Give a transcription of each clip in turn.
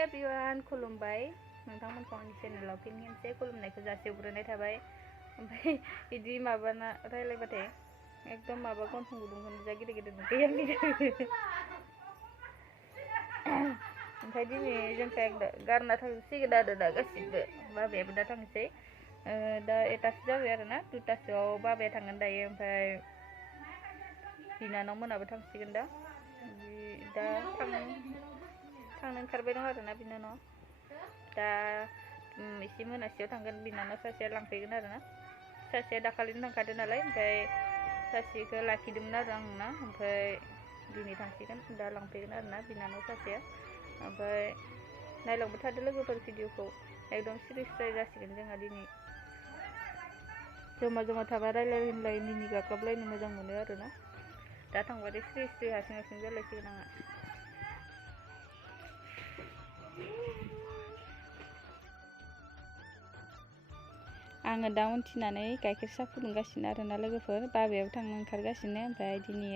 everyone खुलुमबाय नोंथांमोनखौ आंनि चेनेलाव फिन खेनसे खुलुमनायखौ जासिहरग्रोनाय थाबाय ओमफ्राय बिदि माबाना रायलायबाथाय एकदम माबा गन्थं गुदुंखौनो जा गिदिर गिदिर नुयो ओमफ्राय दिनै जोंखौ गारना थांसिगोन आरो दा गासिबो बाबायाबो दा थांसै दा एटासो जाबाय आरो ना 2टासोआव बाबाया थांगोन दायो ओमफ्राय बिनानाव मोनाबो थांसिगोन दा थांनो ओंखारबाय दं आरो ना बिनानाव दा एसे मोनासेयाव थांगोन बिनानाव सासेया लांफैगोन आरो ना सासेया दाखालिनो थांखादों नालाय ओमफ्राय सासेखौ लाखिदोंमोन आरो आंना ओमफ्राय दिनै थांसिगोन दा लांफैगोन आरो ना बिनानाव सासेया ओमफ्राय नायलांबाय थादो लोगोफोर भिडिअखौ एकदम सिरि स्राय जासिगोन जोंहा दिनै जमा जमा थाबा रायलाय होनलाय मिनि गाग्लाबलायनो मोजां मोनो आरो ना दा थांबाथाय स्रि स्रि हारसिं हारसिं जालायसिगोन आङो दा उनथिनानै गाइखेर साहा फुदुंगासिनो आरो ना लोगोफोर बाबायाबो थांनो ओंखारगासिनो ओमफ्राय दिनै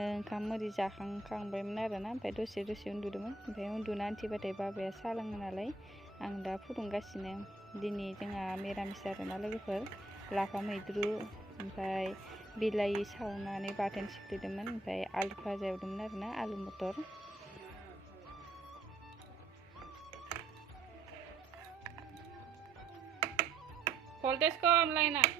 ओंखाम ओरि जाखांखांबायमोन आरो ना ओमफ्राय दसे उन्दुदोंमोन ओमफ्राय उन्दुना उथिबाथाय बाबाया साहा लोङो नालाय आं दा फुदुंगासिनो दिनै जोंहा मिरामिस आरो ना लोगोफोर लाफा मैद्रु ओमफ्राय बिलाहि सावनानै बाथोन सिफ्लेदोंमोन ओमफ्राय आलु भाजा एवदोंमोन आरो ना आलु मटर voltage kok lain nak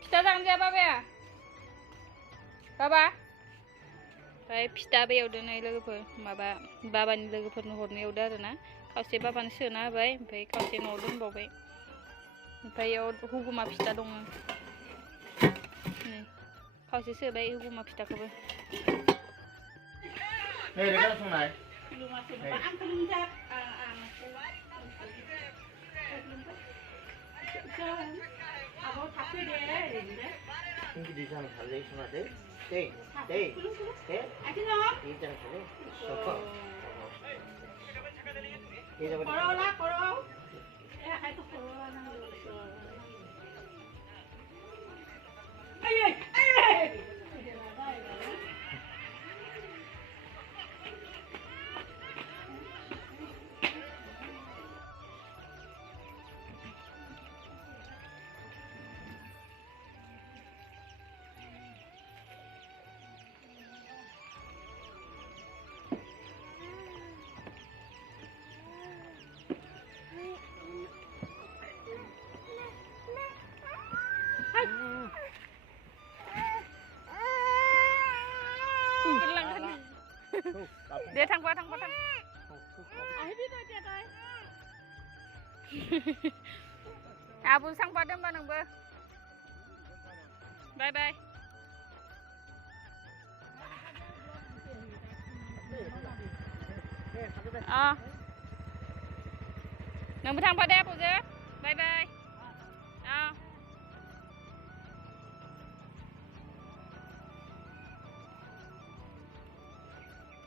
kita tanggung jawab ya Baba ओमफ्राय फिथाबो एवदों नै लोगोफोर माबा बाबानि लोगोफोरनो हरनो एवदों आरो ना खावसे बाबानो सोना होबाय ओमफ्राय खावसे न'आव दोनबावबाय ओमफ्राय इयाव हुगुमा फिथा दङ नै खावसे सोबाय हुगुमा फिथाखौबो नै रेगा संनाय Dia thang qua thang. Abu sang padam ba nang ba. Bye bye. Nang thang pada Abu je. Bye bye.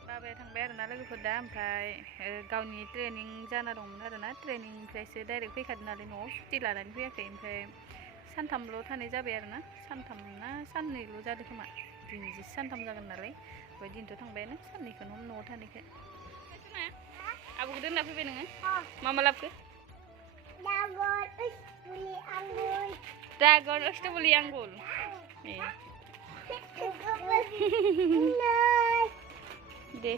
बाबाया थांबाय आरो ना लोगोफोर दा ओमफ्राय गावनि ट्रेनिं जाना दंमोन आरो ना ट्रेनिंनिफ्रायसो डाइरेक्ट फैखादों नालाय न'आव सुटि लानानै फैयाखै ओमफ्राय सानथामल' थानाय जाबाय आरो ना सानथाम ना साननैल' जादों खोमा दिनै सानथाम जागोन नालाय ओमफ्राय दिनैथ' थांबायानो साननैखौनो न'आव थानायखाय आबौखौ दोनना फैबाय नोङो मा मा लाबोखो ड्रागन स्ट्रबेरि आंगुर दे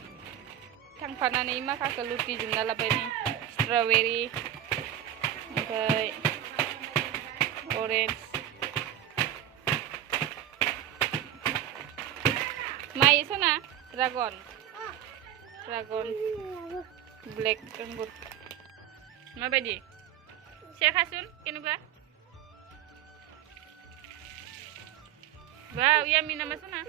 थांफानानै माखाखौ लुटि जोबना लाबाय नै स्ट्रबेरि ओमफ्राय अरेन्ज मायो सना ड्रागन ब्लेक आंगुर माबायदि सेखासुन केनेबा वाव यामी नामा सना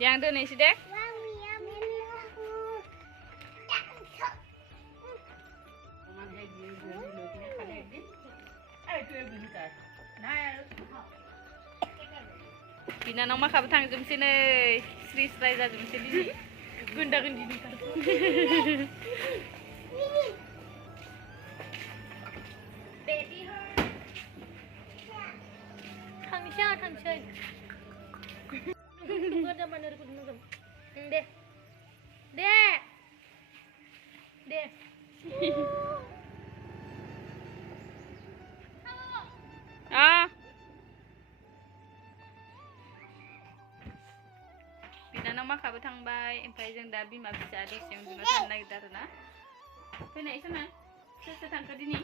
Yang doon is deh. बिनानाव माखाबो थांजोबसै नै स्रि स्राय जाजोबसै दिनै गुन्दा गुन्दि नुथारगौ थांसै दे बिनानाव माखाबो थांबाय ओमफ्राय जों दा बिमा फिसा दसे उन्दुनो थांनो नागिरदों आरो ना फैनाय सोना सोर सोर थांखो दिनै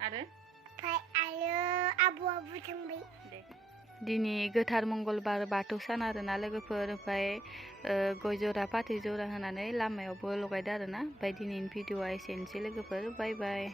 आरो आबौआबो थांबाय दे दिनै गोथार मंगलबार बाथौ सान आरोना लोगोफोर ओमफ्राय गय जरा फाथै जरा होनानै लामायावबो लगायदो आरोना ओमफ्राय दिनैनि भिडिअआ एसेनोसै लोगोफोर बाय बाय।